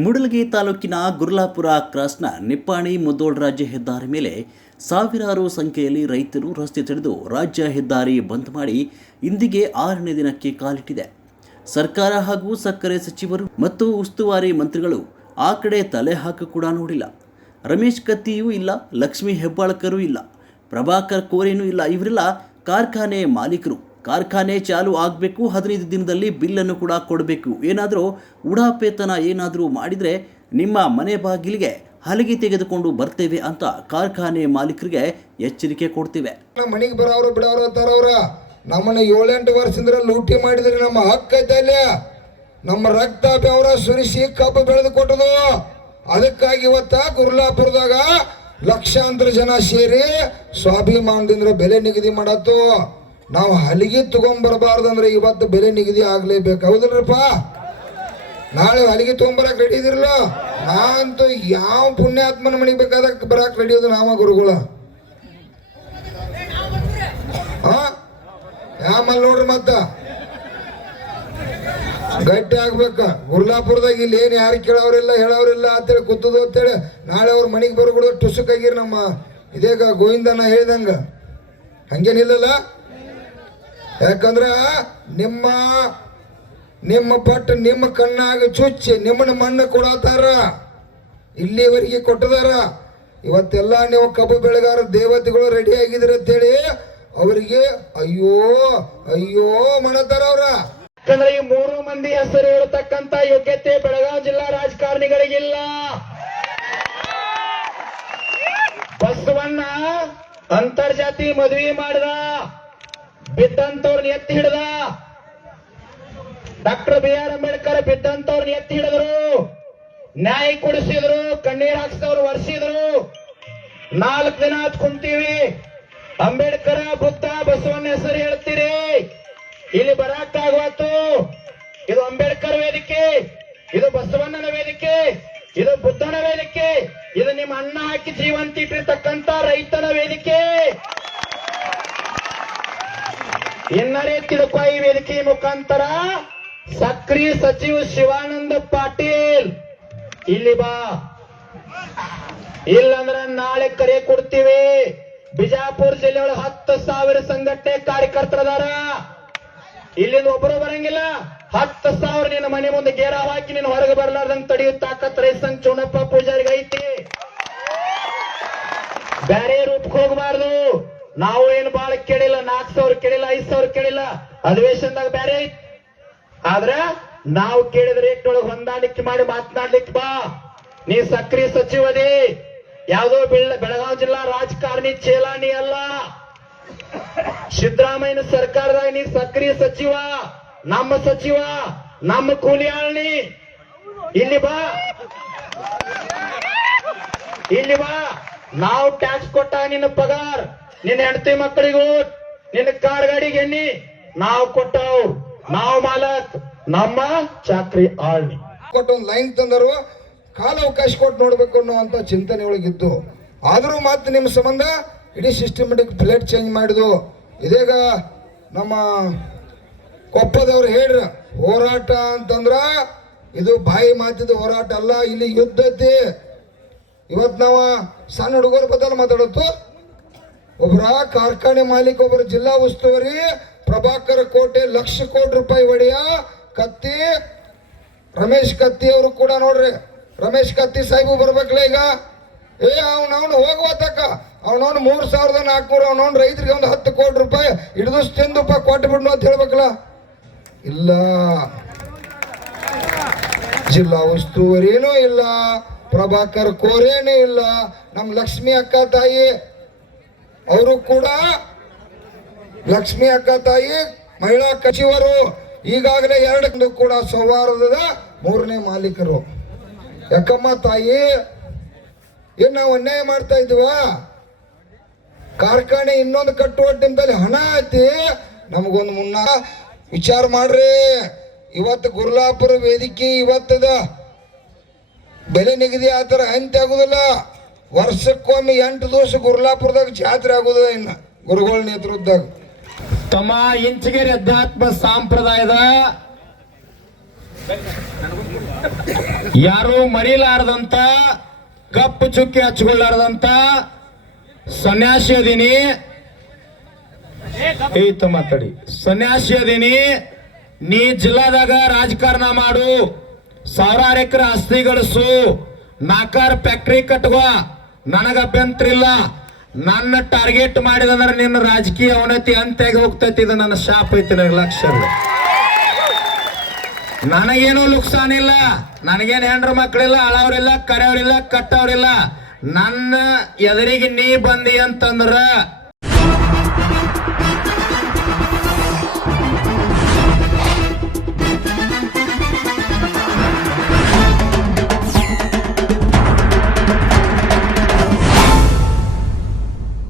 ಮೂಡಲಗಿ ತಾಲೂಕಿನ ಗುರ್ಲಾಪುರ ಕ್ರಾಸ್ನ ನಿಪ್ಪಾಣಿ ಮುದ್ದೋಳ್ ರಾಜ್ಯ ಹೆದ್ದಾರಿ ಮೇಲೆ ಸಾವಿರಾರು ಸಂಖ್ಯೆಯಲ್ಲಿ ರೈತರು ರಸ್ತೆ ತಡೆದು ರಾಜ್ಯ ಹೆದ್ದಾರಿ ಬಂದ್ ಮಾಡಿ ಇಂದಿಗೆ 6ನೇ ದಿನಕ್ಕೆ ಕಾಲಿಟ್ಟಿದೆ. ಸರ್ಕಾರ ಹಾಗೂ ಸಕ್ಕರೆ ಸಚಿವರು ಮತ್ತು ಉಸ್ತುವಾರಿ ಮಂತ್ರಿಗಳು ಆ ಕಡೆ ತಲೆ ಹಾಕಿ ಕೂಡ ನೋಡಿಲ್ಲ. ರಮೇಶ್ ಕತ್ತಿಯೂ ಇಲ್ಲ, ಲಕ್ಷ್ಮೀ ಹೆಬ್ಬಾಳ್ಕರೂ ಇಲ್ಲ, ಪ್ರಭಾಕರ್ ಕೋರೆನೂ ಇಲ್ಲ. ಇವರೆಲ್ಲ ಕಾರ್ಖಾನೆ ಮಾಲೀಕರು. ಕಾರ್ಖಾನೆ ಚಾಲು ಆಗಬೇಕು, 15 ದಿನದಲ್ಲಿ ಬಿಲ್ಲನ್ನು ಕೂಡ ಕೊಡಬೇಕು. ಏನಾದರೂ ಉಡಾಪೇತನ ಏನಾದರೂ ಮಾಡಿದರೆ ನಿಮ್ಮ ಮನೆ ಬಾಗಿಲಿಗೆ ಹಲಗೆ ತೆಗೆದುಕೊಂಡು ಬರ್ತೇವೆ ಅಂತ ಕಾರ್ಖಾನೆ ಮಾಲೀಕರಿಗೆ ಎಚ್ಚರಿಕೆ ಕೊಡ್ತೇವೆ. ಮನೆಗೆ ಬರೋರು ಬಿಡೋರು ಅಂತಾರವ್ರ ನಮ್ಮನ್ನ 7-8 ವರ್ಷದಿಂದ ಲೂಟಿ ಮಾಡಿದ್ರೆ ನಮ್ಮ ಹಕ್ಕ ಐತಲ್ಲ, ನಮ್ಮ ರಕ್ತ ಬೆವರ ಸುರಿಸಿ ಕಬ್ಬು ಬೆಳೆದು ಕೊಟ್ಟದು. ಅದಕ್ಕಾಗಿ ಇವತ್ತ ಗುರ್ಲಾಪುರದಾಗ ಲಕ್ಷಾಂತರ ಜನ ಸೇರಿ ಸ್ವಾಭಿಮಾನದಿಂದ ಬೆಲೆ ನಿಗದಿ ಮಾಡತ್ತು. ನಾವು ಹಲಿಗೆ ತಗೊಂಡ್ಬರಬಾರ್ದಂದ್ರೆ ಇವತ್ತು ಬೆಲೆ ನಿಗದಿ ಆಗ್ಲೇಬೇಕು, ಹೌದಿಲ್ರಪ್ಪ? ನಾಳೆ ಹಲಿಗೆ ತಗೊಂಬರಕ್ ರೆಡಿ ಇದಿರಲ್ಲ. ನಾನಂತೂ ಯಾವ ಪುಣ್ಯಾತ್ಮನ ಮನೆಗೆ ಬೇಕಾದಾಗ ಬರಕ್ ರೆಡಿ ಅದು ನಾವ ಗುರುಗಳ. ಆಮೇಲೆ ನೋಡ್ರಿ ಮತ್ತ ಗಟ್ಟಿ ಆಗ್ಬೇಕ. ಗುರ್ಲಾಪುರದಾಗ ಇಲ್ಲಿ ಏನು ಯಾರು ಕೇಳೋರಿಲ್ಲ ಹೇಳೋರಿಲ್ಲ ಅಂತೇಳಿ ಕೂತದು ಅಂತೇಳಿ ನಾಳೆ ಅವ್ರ ಮನೆಗೆ ಬರೋಗಳು ಟುಸುಕಾಗಿರಿ. ನಮ್ಮ ಇದೇಗ ಗೋವಿಂದನ ಹೇಳ್ದಂಗ ಹಂಗೇನಿಲ್ಲಲ್ಲ. ಯಾಕಂದ್ರ ನಿಮ್ಮ ಪಟ್ಟು ನಿಮ್ಮ ಕಣ್ಣಾಗ ಚುಚ್ಚಿ ನಿಮ್ಮನ್ನ ಮಣ್ಣು ಕೊಡತಾರ, ಇಲ್ಲಿವರೆಗೆ ಕೊಟ್ಟದಾರ. ಇವತ್ತೆಲ್ಲ ನೀವು ಕಬ್ಬು ಬೆಳೆಗಾರ ದೇವತೆಗಳು ರೆಡಿ ಆಗಿದ್ರ ಅಂತೇಳಿ ಅವರಿಗೆ ಅಯ್ಯೋ ಅಯ್ಯೋ ಮಾಡತಾರ ಅವ್ರ. ಯಾಕಂದ್ರೆ ಈ 3 ಮಂದಿ ಹೆಸರು ಹೇಳ್ತಕ್ಕಂತ ಯೋಗ್ಯತೆ ಬೆಳಗಾವಿ ಜಿಲ್ಲಾ ರಾಜಕಾರಣಿಗಳಿಗಿಲ್ಲ. ಬಸವಣ್ಣ ಅಂತರ್ಜಾತಿ ಮದುವೆ ಮಾಡಿದ, ಬಿದ್ದಂತವ್ರನ್ನ ಎತ್ತಿ ಹಿಡಿದ. ಡಾಕ್ಟರ್ BR ಅಂಬೇಡ್ಕರ್ ಬಿದ್ದಂತವ್ರನ್ನ ಎತ್ತಿ ಹಿಡಿದ್ರು, ನ್ಯಾಯ ಕೊಡಿಸಿದ್ರು, ಕಣ್ಣೀರ್ ಹಾಕ್ಸಿದವ್ರು ಒರೆಸಿದ್ರು. 4 ದಿನ ಕುಂತೀವಿ. ಅಂಬೇಡ್ಕರ, ಬುದ್ಧ, ಬಸವಣ್ಣ ಹೆಸರು ಹೇಳ್ತೀರಿ, ಇಲ್ಲಿ ಬರಕ್ಕಾಗವತ್ತು. ಇದು ಅಂಬೇಡ್ಕರ್ ವೇದಿಕೆ, ಇದು ಬಸವಣ್ಣನ ವೇದಿಕೆ, ಇದು ಬುದ್ಧನ ವೇದಿಕೆ, ಇದು ನಿಮ್ಮ ಅಣ್ಣ ಹಾಕಿ ಜೀವಂತ ಇಟ್ಟಿರ್ತಕ್ಕಂತ ರೈತನ ವೇದಿಕೆ. ಇನ್ನರೇ ತಿಳ್ಕೊ, ಈ ವೇದಿಕೆ ಮುಖಾಂತರ ಸಕ್ರಿಯ ಸಚಿವ ಶಿವಾನಂದ ಪಾಟೀಲ್ ಇಲ್ಲಿ ಬಾ, ಇಲ್ಲಂದ್ರ ನಾಳೆ ಕರೆ ಕೊಡ್ತೀವಿ. ಬಿಜಾಪುರ ಜಿಲ್ಲೆಯೊಳಗೆ 10,000 ಸಂಘಟನೆ ಕಾರ್ಯಕರ್ತರದಾರ. ಇಲ್ಲಿಂದ ಒಬ್ಬರು ಬರಂಗಿಲ್ಲ. 10,000 ನಿನ್ನ ಮನೆ ಮುಂದೆ ಗೇರಾವ್ ಹಾಕಿ ನೀನು ಹೊರಗೆ ಬರ್ಲಾರ್ದಂಗ್ ತಡೆಯೋ ತಾಕತ್ ರೈತ ಸಂಘ ಚೌನಪ್ಪ ಪೂಜಾರಿಗೆ ಐತಿ. ಬ್ಯಾರೆ ರೂಪಕ್ಕೆ ಹೋಗಬಾರ್ದು. ನಾವು ಏನು ಬಾಳ ಕೇಳಿಲ್ಲ, 4,000 ಕೇಳಿಲ್ಲ, 5,000 ಕೇಳಿಲ್ಲ. ಅಧಿವೇಶನದಾಗ ಬ್ಯಾರೆ ಐತಿ. ಆದ್ರ ನಾವು ಕೇಳಿದ ರೇಟ್ ಒಳಗೆ ಹೊಂದಾಣಿಕೆ ಮಾಡಿ ಮಾತನಾಡ್ಲಿಕ್ಕೆ ಬಾ. ನೀ ಸಕ್ರಿಯ ಸಚಿವದೇ, ಯಾವುದೋ ಬೆಳಗಾವಿ ಜಿಲ್ಲಾ ರಾಜಕಾರಣಿ ಚೇಲಾಣಿ ಅಲ್ಲ. ಸಿದ್ದರಾಮಯ್ಯನ ಸರ್ಕಾರದಾಗ ನೀ ಸಕ್ರಿಯ ಸಚಿವ, ನಮ್ಮ ಸಚಿವ, ನಮ್ಮ ಕೂಲಿ ಆಳ್ನಿ. ಇಲ್ಲಿ ಬಾ, ಇಲ್ಲಿ ಬಾ. ನಾವು ಟ್ಯಾಕ್ಸ್ ಕೊಟ್ಟ ನಿನ್ನ ಪಗಾರ, ನಿನ್ನ ಹೆಂಡತಿ ಮಕ್ಕಳಿಗೂ, ನಿನ್ನ ಕಾರ್ ಗಾಡಿಗೆ ಎಣ್ಣಿ ನಾವು ಕೊಟ್ಟವು. ನಾವು ಮಾಲಕ್, ನಮ್ಮ ಚಾಕ್ರಿ ಆಳ್ನಿ. ಕೊಟ್ಟೊಂದು ಲೈನ್ ತಂದರು, ಕಾಲ ಅವಕಾಶ ಕೊಟ್ಟು ನೋಡ್ಬೇಕು ಅನ್ನುವಂತ ಚಿಂತನೆ ಒಳಗಿದ್ದು. ಆದರೂ ಮಾತ್ರ ನಿಮ್ಮ ಸಂಬಂಧ ಇಡೀ ಸಿಸ್ಟಮೆಟಿಕ್ ಪ್ಲೇಟ್ ಚೇಂಜ್ ಮಾಡಿದ್ವು. ಇದೀಗ ನಮ್ಮ ಕೊಪ್ಪದವ್ರು ಹೇಳ್ರ, ಹೋರಾಟ ಅಂತಂದ್ರ ಇದು ಬಾಯಿ ಮಾತಿದ ಹೋರಾಟ ಅಲ್ಲ, ಇಲ್ಲಿ ಯುದ್ಧ ಐತಿ. ಇವತ್ತು ನಾವು ಸಣ್ಣ ಹುಡುಗರ ಬದಲು ಮಾತಾಡತ್ತು. ಒಬ್ಬರ ಕಾರ್ಖಾನೆ ಮಾಲೀಕ, ಒಬ್ಬರು ಜಿಲ್ಲಾ ಉಸ್ತುವಾರಿ ಪ್ರಭಾಕರ್ ಕೋಟೆ ಲಕ್ಷ ಕೋಟಿ ರೂಪಾಯಿ ಒಡೆಯ ಕತ್ತಿ ರಮೇಶ್ ಕತ್ತಿ ಅವರು ಕೂಡ ನೋಡ್ರಿ. ರಮೇಶ್ ಕತ್ತಿ ಸಾಹೇಬು ಬರ್ಬೇಕಲ್ಲ ಈಗ. ಅವನವನು ಹೋಗುವತಕ್ಕ ಅವನವನು 3,400 ಅವನವನು ರೈತರಿಗೆ ಒಂದು 10 ಕೋಟಿ ರೂಪಾಯಿ ಹಿಡಿದು ತಿಂದುಪ್ಪ ಕೊಟ್ಟು ಬಿಡ್ನು ಅಂತ ಹೇಳ್ಬೇಕಲ್ಲ. ಇಲ್ಲ, ಜಿಲ್ಲಾ ಉಸ್ತುವಾರಿನೂ ಇಲ್ಲ, ಪ್ರಭಾಕರ್ ಕೋರೇನೂ ಇಲ್ಲ. ನಮ್ಮ ಲಕ್ಷ್ಮಿ ಅಕ್ಕ ತಾಯಿ ಅವರು ಕೂಡ, ಲಕ್ಷ್ಮಿ ಅಕ್ಕ ತಾಯಿ ಮಹಿಳಾ ಸಚಿವರು ಈಗಾಗಲೇ 2 ಕೂಡ ಸೌಹಾರ್ದದ 3ನೇ ಮಾಲೀಕರು. ಯಾಕಮ್ಮ ತಾಯಿ, ಏನ್ ನಾವು ಅನ್ಯಾಯ ಮಾಡ್ತಾ ಇದ್ದೀವ? ಕಾರ್ಖಾನೆ ಇನ್ನೊಂದು ಕಟ್ಟುವ ಟೈಮ್ದಲ್ಲಿ ಹಣ ಐತಿ, ನಮಗೊಂದು ಮುನ್ನ ವಿಚಾರ ಮಾಡ್ರಿ. ಇವತ್ತು ಗುರ್ಲಾಪುರ ವೇದಿಕೆ ಇವತ್ತದ ಬೆಲೆ ನಿಗದಿ ಆತರ ಹಂತ ಆಗುದಿಲ್ಲ. ವರ್ಷಕ್ಕೊಮ್ಮೆ 8 ದಿವಸ ಗುರ್ಲಾಪುರದಾಗ ಜಾತ್ರೆ ಆಗುದ ಇನ್ನ ಗುರುಗಳ ನೇತೃತ್ವದಾಗ. ತಮ್ಮ ಇಂಚಗೇರಿ ಅಧ್ಯಾತ್ಮ ಸಂಪ್ರದಾಯದ ಯಾರು ಮರಿಲಾರದಂತ ಕಪ್ಪು ಚುಕ್ಕಿ ಹಚ್ಕೊಳ್ಳಾರ್ದಂತ ಸನ್ಯಾಸಿ ಅದೀನಿ. ಏತ ಮಾತಾಡಿ. ಸನ್ಯಾಸಿ ಅದೀನಿ. ನೀ ಜಿಲ್ಲಾದಾಗ ರಾಜಕಾರಣ ಮಾಡು, ಸಾವಿರಾರು ಎಕರೆ ಆಸ್ತಿ ಗಳಿಸು, 4 ಫ್ಯಾಕ್ಟ್ರಿ ಕಟ್ಟುವ, ನನಗ ಅಭ್ಯಂತರ ಇಲ್ಲ. ನನ್ನ ಟಾರ್ಗೆಟ್ ಮಾಡಿದಂದ್ರೆ ನಿನ್ನ ರಾಜಕೀಯ ಅವನತಿ ಅಂತ್ಯಾಗಿ ಹೋಗ್ತೈತಿ. ಇದು ನನ್ನ ಶಾಪ್ ಐತಿ. ನನಗೆ ಲಕ್ಷ ನನಗೇನು ನುಕ್ಸಾನಿಲ್ಲ. ನನಗೇನು ಹೆಂಡ್ರ ಮಕ್ಕಳಿಲ್ಲ, ಅಳವ್ರಿಲ್ಲ, ಕರೆಯವ್ರಿಲ್ಲ, ಕಟ್ಟವ್ರಿಲ್ಲ. ನನ್ನ ಎದುರಿಗೆ ನೀ ಬಂದಿ ಅಂತಂದ್ರ